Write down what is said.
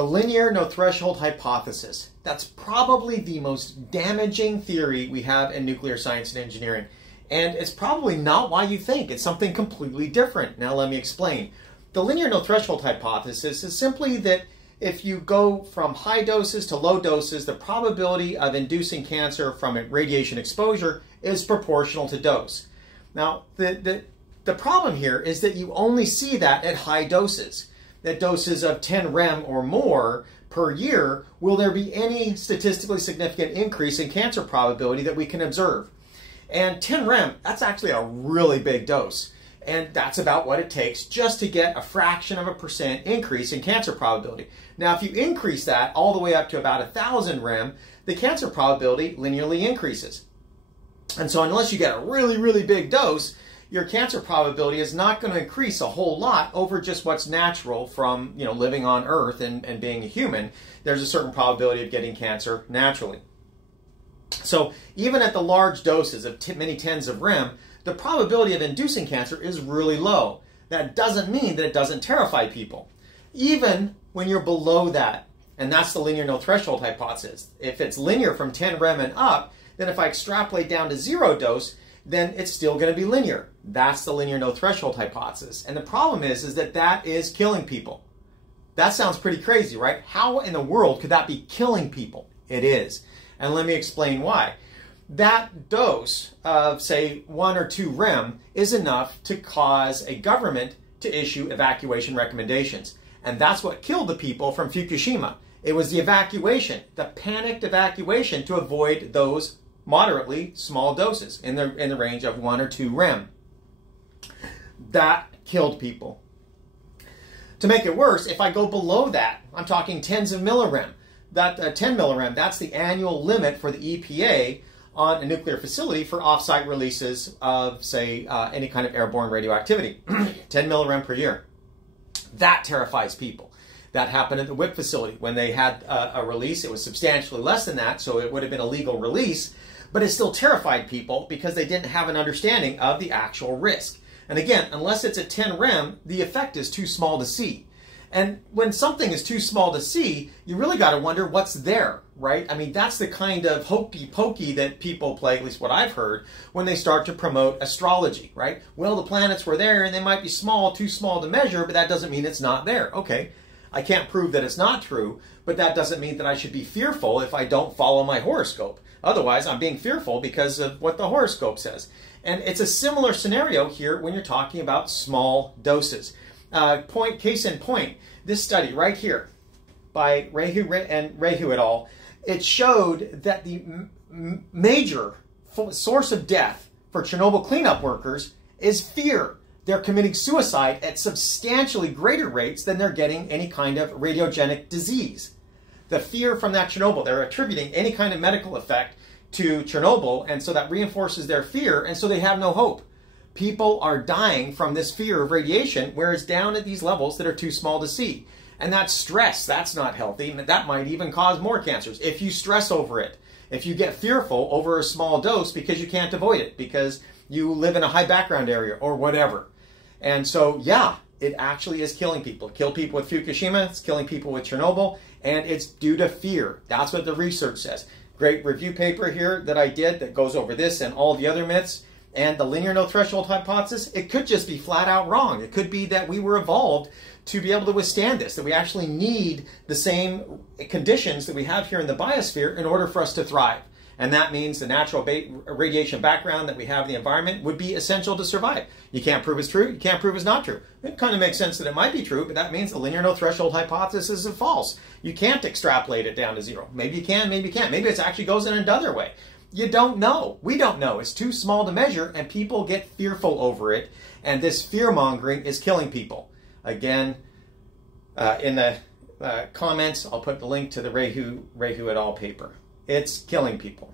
The linear no threshold hypothesis. That's probably the most damaging theory we have in nuclear science and engineering. And it's probably not why you think. It's something completely different. Now let me explain. The linear no threshold hypothesis is simply that if you go from high doses to low doses, the probability of inducing cancer from radiation exposure is proportional to dose. Now, the problem here is that you only see that at high doses. At doses of 10 rem or more per year, will there be any statistically significant increase in cancer probability that we can observe? And 10 rem, that's actually a really big dose. And that's about what it takes just to get a fraction of a percent increase in cancer probability. Now, if you increase that all the way up to about 1,000 rem, the cancer probability linearly increases. And so unless you get a really, really big dose, your cancer probability is not going to increase a whole lot over just what's natural from, living on Earth and being a human. There's a certain probability of getting cancer naturally. So even at the large doses of many tens of rem, the probability of inducing cancer is really low. That doesn't mean that it doesn't terrify people. Even when you're below that, and that's the linear no threshold hypothesis. If it's linear from 10 rem and up, then if I extrapolate down to 0 dose, then it's still going to be linear. That's the linear no threshold hypothesis. And the problem is that is killing people. That sounds pretty crazy, right? How in the world could that be killing people? It is. And let me explain why. That dose of, say, 1 or 2 rem is enough to cause a government to issue evacuation recommendations. And that's what killed the people from Fukushima. It was the evacuation, the panicked evacuation to avoid those moderately small doses in the range of 1 or 2 rem. That killed people. To make it worse, if I go below that, I'm talking tens of millirem. That 10 millirem, that's the annual limit for the EPA on a nuclear facility for off-site releases of, say, any kind of airborne radioactivity. 10 millirem per year. That terrifies people. That happened at the WIP facility. When they had a release, it was substantially less than that, so it would have been a legal release, but it still terrified people because they didn't have an understanding of the actual risk. And again, unless it's at 10 rem, the effect is too small to see. And when something is too small to see, you really got to wonder what's there, right? I mean, that's the kind of hokey pokey that people play, at least what I've heard, when they start to promote astrology, right? Well, the planets were there and they might be small, too small to measure, but that doesn't mean it's not there. Okay, I can't prove that it's not true, but that doesn't mean that I should be fearful if I don't follow my horoscope. Otherwise, I'm being fearful because of what the horoscope says. And it's a similar scenario here when you're talking about small doses. Case in point, this study right here by Rehu et al., it showed that the major source of death for Chernobyl cleanup workers is fear. They're committing suicide at substantially greater rates than they're getting any kind of radiogenic disease. The fear from that Chernobyl, they're attributing any kind of medical effect to Chernobyl, and so that reinforces their fear, and so they have no hope. People are dying from this fear of radiation, whereas down at these levels that are too small to see. And that's stress. That's not healthy. That might even cause more cancers if you stress over it. If you get fearful over a small dose because you can't avoid it, because you live in a high background area or whatever. And so, yeah, it actually is killing people. It killed people with Fukushima. It's killing people with Chernobyl. And it's due to fear. That's what the research says. Great review paper here that I did that goes over this and all the other myths. And the linear no threshold hypothesis, it could just be flat out wrong. It could be that we were evolved to be able to withstand this, that we actually need the same conditions that we have here in the biosphere in order for us to thrive. And that means the natural radiation background that we have in the environment would be essential to survive. You can't prove it's true, you can't prove it's not true. It kind of makes sense that it might be true, but that means the linear no threshold hypothesis is false. You can't extrapolate it down to 0. Maybe you can, maybe you can't. Maybe it actually goes in another way. You don't know. We don't know. It's too small to measure, and people get fearful over it, and this fear-mongering is killing people. Again, in the comments, I'll put the link to the Rehu et al. paper. It's killing people.